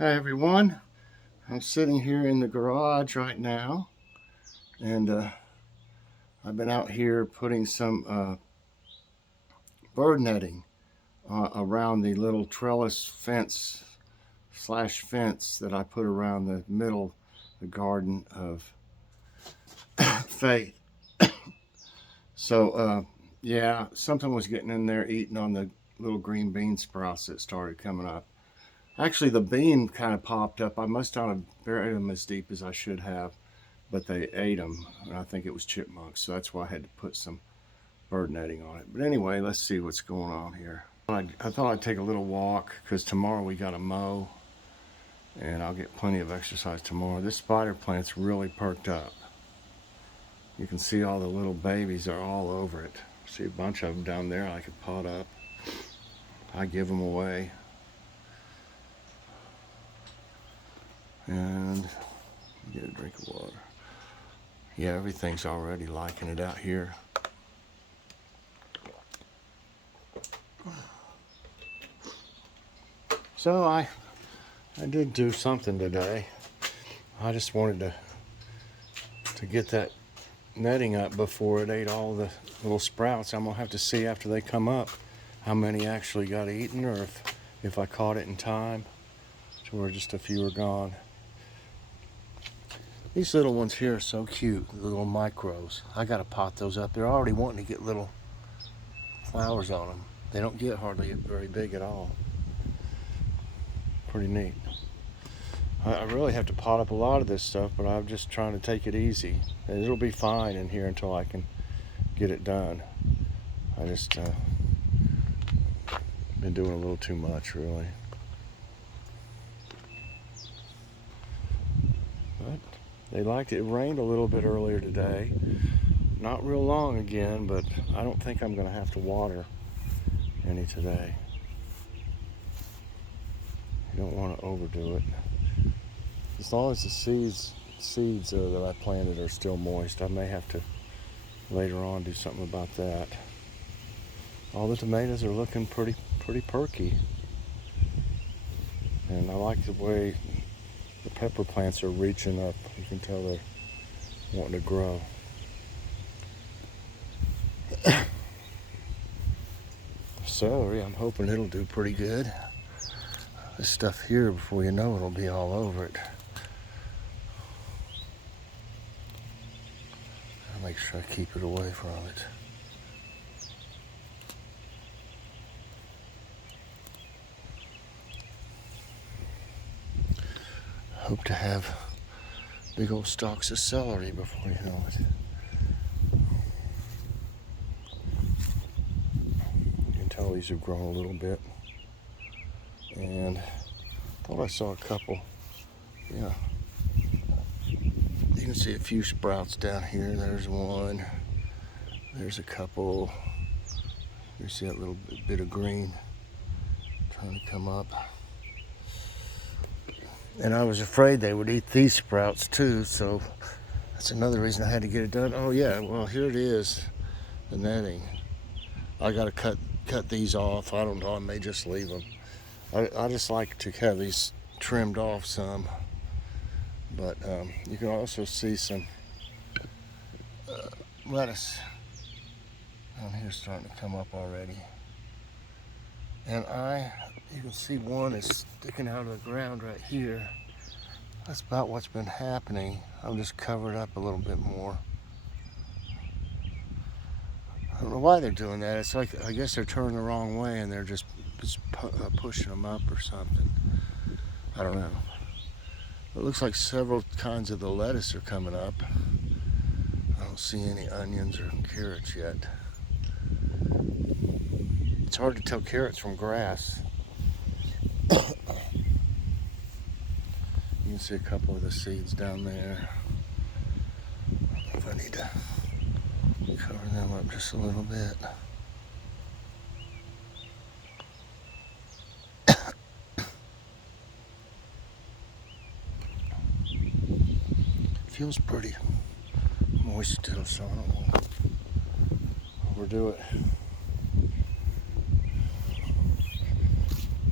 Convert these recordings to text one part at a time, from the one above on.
Hi everyone, I'm sitting here in the garage right now, and I've been out here putting some bird netting around the little trellis fence slash fence that I put around the middle the garden of Faith. So yeah, something was getting in there eating on the little green bean sprouts that started coming up. Actually, the bean kind of popped up. I must not have buried them as deep as I should have, but they ate them, and I think it was chipmunks, so that's why I had to put some bird netting on it. But anyway, let's see what's going on here. I thought I'd take a little walk because tomorrow we got to mow, and I'll get plenty of exercise tomorrow. This spider plant's really perked up. You can see all the little babies are all over it. See a bunch of them down there I could pot up. I give them away. And get a drink of water. Yeah, everything's already liking it out here. So I did do something today. I just wanted to get that netting up before it ate all the little sprouts. I'm gonna have to see after they come up how many actually got eaten, or if I caught it in time to where just a few are gone. These little ones here are so cute, the little micros. I gotta pot those up. They're already wanting to get little flowers on them. They don't get hardly very big at all. Pretty neat. I really have to pot up a lot of this stuff, but I'm just trying to take it easy. And it'll be fine in here until I can get it done. I just been doing a little too much, really. But they liked it. It rained a little bit earlier today. Not real long again, but I don't think I'm going to have to water any today. You don't want to overdo it. As long as the seeds that I planted are still moist, I may have to later on do something about that. All the tomatoes are looking pretty perky, and I like the way the pepper plants are reaching up. You can tell they're wanting to grow. Celery, I'm hoping it'll do pretty good. This stuff here, before you know it, will be all over it. I'll make sure I keep it away from it. Hope to have big old stalks of celery before you know it. You can tell these have grown a little bit. And I thought I saw a couple. Yeah. You can see a few sprouts down here. There's one. There's a couple. You see that little bit of green trying to come up. And I was afraid they would eat these sprouts too, so that's another reason I had to get it done. Oh yeah, well here it is, the netting. I gotta cut these off. I don't know, I may just leave them. I just like to have these trimmed off some. But you can also see some lettuce down here starting to come up already. And you can see one is sticking out of the ground right here. That's about what's been happening. I'll just cover it up a little bit more. I don't know why they're doing that. It's like, I guess they're turning the wrong way and they're just pushing them up or something. I don't know. It looks like several kinds of the lettuce are coming up. I don't see any onions or carrots yet. It's hard to tell carrots from grass. You can see a couple of the seeds down there. I don't know if I need to cover them up just a little bit. Feels pretty moist still, so I don't want to overdo it.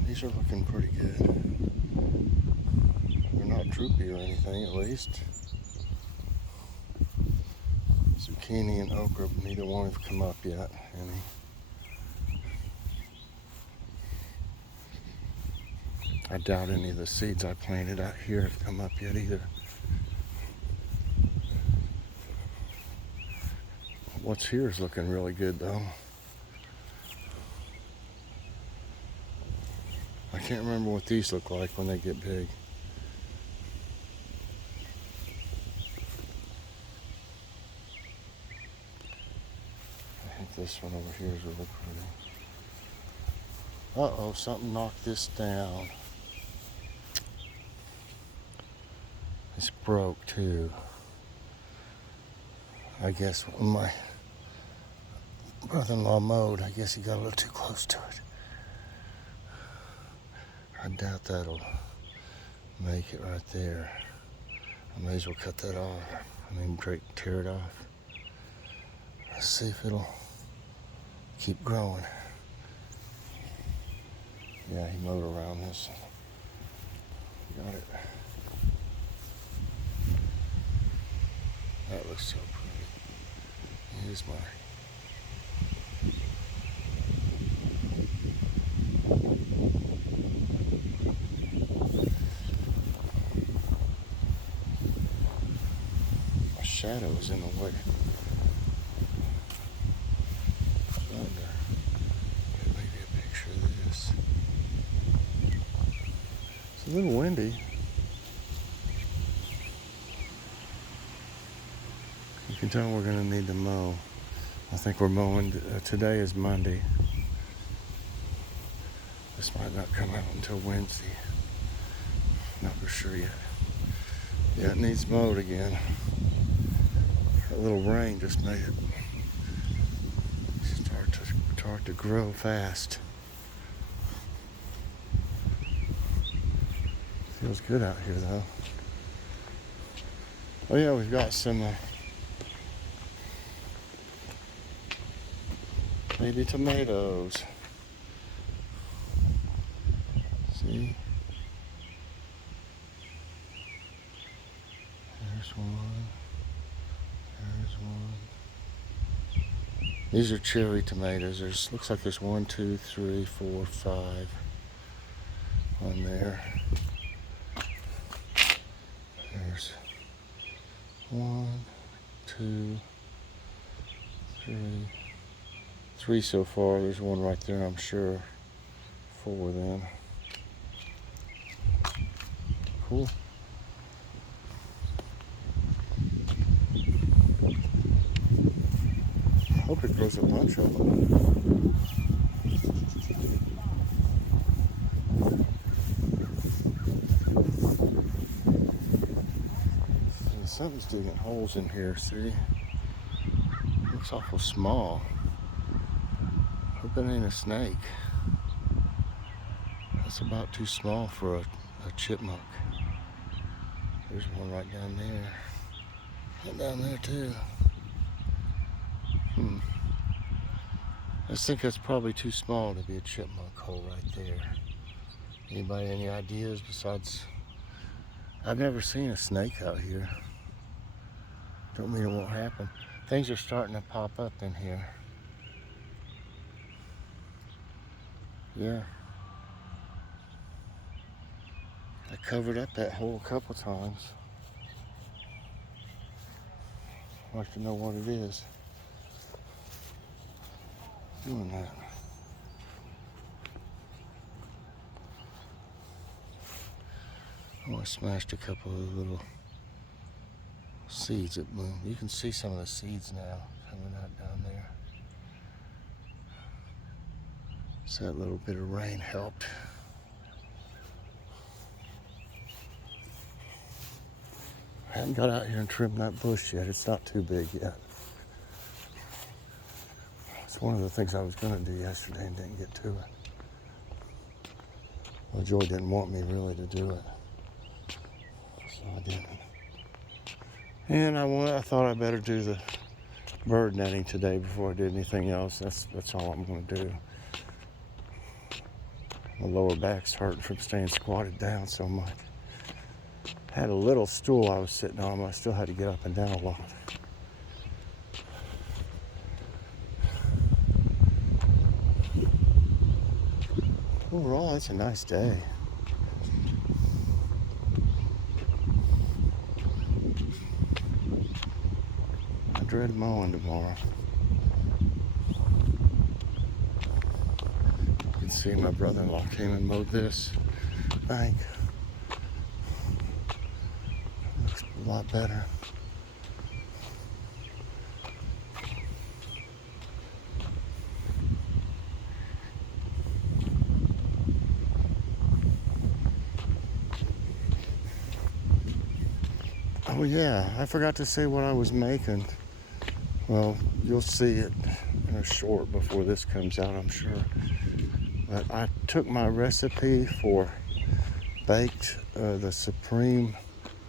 These are looking pretty good. not droopy or anything, at least. Zucchini and okra, neither one have come up yet. I doubt any of the seeds I planted out here have come up yet either. What's here is looking really good though. I can't remember what these look like when they get big. I think this one over here is really pretty. Uh-oh, something knocked this down. It's broke too. I guess when my brother-in-law mowed, I guess he got a little too close to it. I doubt that'll make it right there. I may as well cut that off. Tear it off. Let's see if it'll keep growing. Yeah, he mowed around this. Got it. That looks so pretty. Here's my shadow is in the way. Trying to get maybe a picture of this. It's a little windy. You can tell we're going to need to mow. I think we're mowing. Today is Monday. This might not come out until Wednesday. Not for sure yet. Yeah, it needs mowed again. That little rain just made it start to grow fast. Feels good out here though. Oh yeah, we've got some baby tomatoes. See? There's one. There's one. These are cherry tomatoes. Looks like there's 1, 2, 3, 4, 5 on there. There's 1, 2, 3. 3 so far. There's one right there, I'm sure. 4 then. Cool. I hope it grows a bunch of them. Something's digging holes in here, see? Looks awful small. Hope it ain't a snake. That's about too small for a chipmunk. There's one right down there. Right down there too. I just think that's probably too small to be a chipmunk hole right there. Anybody any ideas besides? I've never seen a snake out here. Don't mean it won't happen. Things are starting to pop up in here. Yeah. I covered up that hole a couple times. I'd like to know what it is. Doing that. I smashed a couple of little seeds that bloomed. You can see some of the seeds now coming out down there. So that little bit of rain helped. I haven't got out here and trimmed that bush yet. It's not too big yet. It's one of the things I was going to do yesterday and didn't get to it. Well, Joy didn't want me really to do it, so I didn't. And I thought I better do the bird netting today before I did anything else. That's all I'm going to do. My lower back's hurting from staying squatted down so much. had a little stool I was sitting on, but I still had to get up and down a lot. Overall, it's a nice day. I dread mowing tomorrow. You can see my brother-in-law came and mowed this bank. Looks a lot better. Oh yeah, I forgot to say what I was making. Well, you'll see it in a short before this comes out, I'm sure. But I took my recipe for the supreme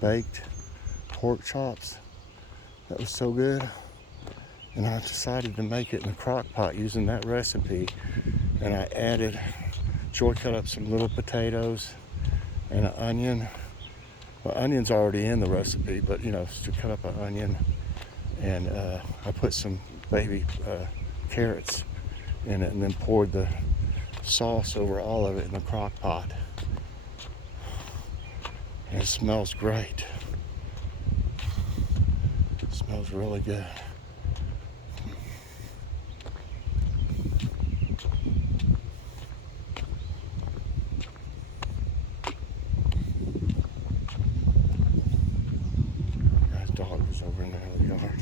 baked pork chops. That was so good. And I decided to make it in a crock pot using that recipe. And I Joy cut up some little potatoes and an onion. Well, onion's already in the recipe, but to cut up an onion. And I put some baby carrots in it and then poured the sauce over all of it in the crock pot. And it smells great. It smells really good. Guy's dog was over in the other yard.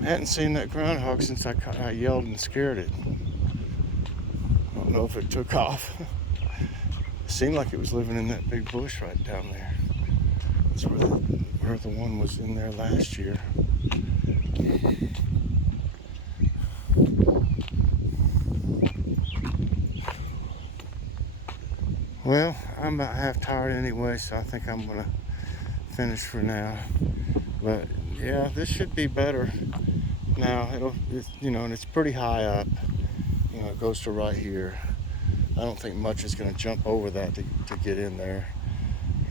I hadn't seen that groundhog since I yelled and scared it. I don't know if it took off. It seemed like it was living in that big bush right down there. That's where the one was in there last year. Well, I'm about half tired anyway, so I think I'm gonna finish for now. But yeah, this should be better. Now and it's pretty high up. It goes to right here. I don't think much is going to jump over that to get in there,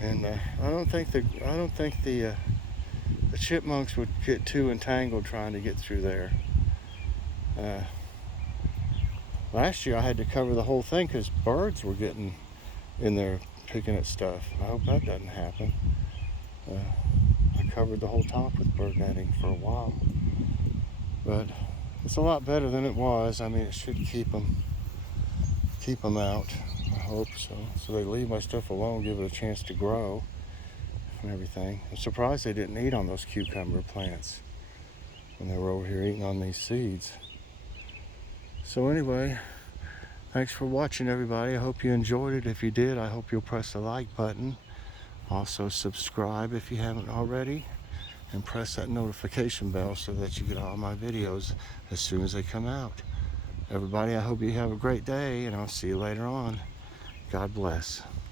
and I don't think the chipmunks would get too entangled trying to get through there. Last year I had to cover the whole thing because birds were getting in there picking at stuff. I hope that doesn't happen. I covered the whole top with bird netting for a while. But it's a lot better than it was. I mean, it should keep them out. I hope so. So they leave my stuff alone, give it a chance to grow and everything. I'm surprised they didn't eat on those cucumber plants when they were over here eating on these seeds. So anyway, thanks for watching, everybody. I hope you enjoyed it. If you did, I hope you'll press the like button. Also subscribe if you haven't already. And press that notification bell so that you get all my videos as soon as they come out. Everybody, I hope you have a great day, and I'll see you later on. God bless.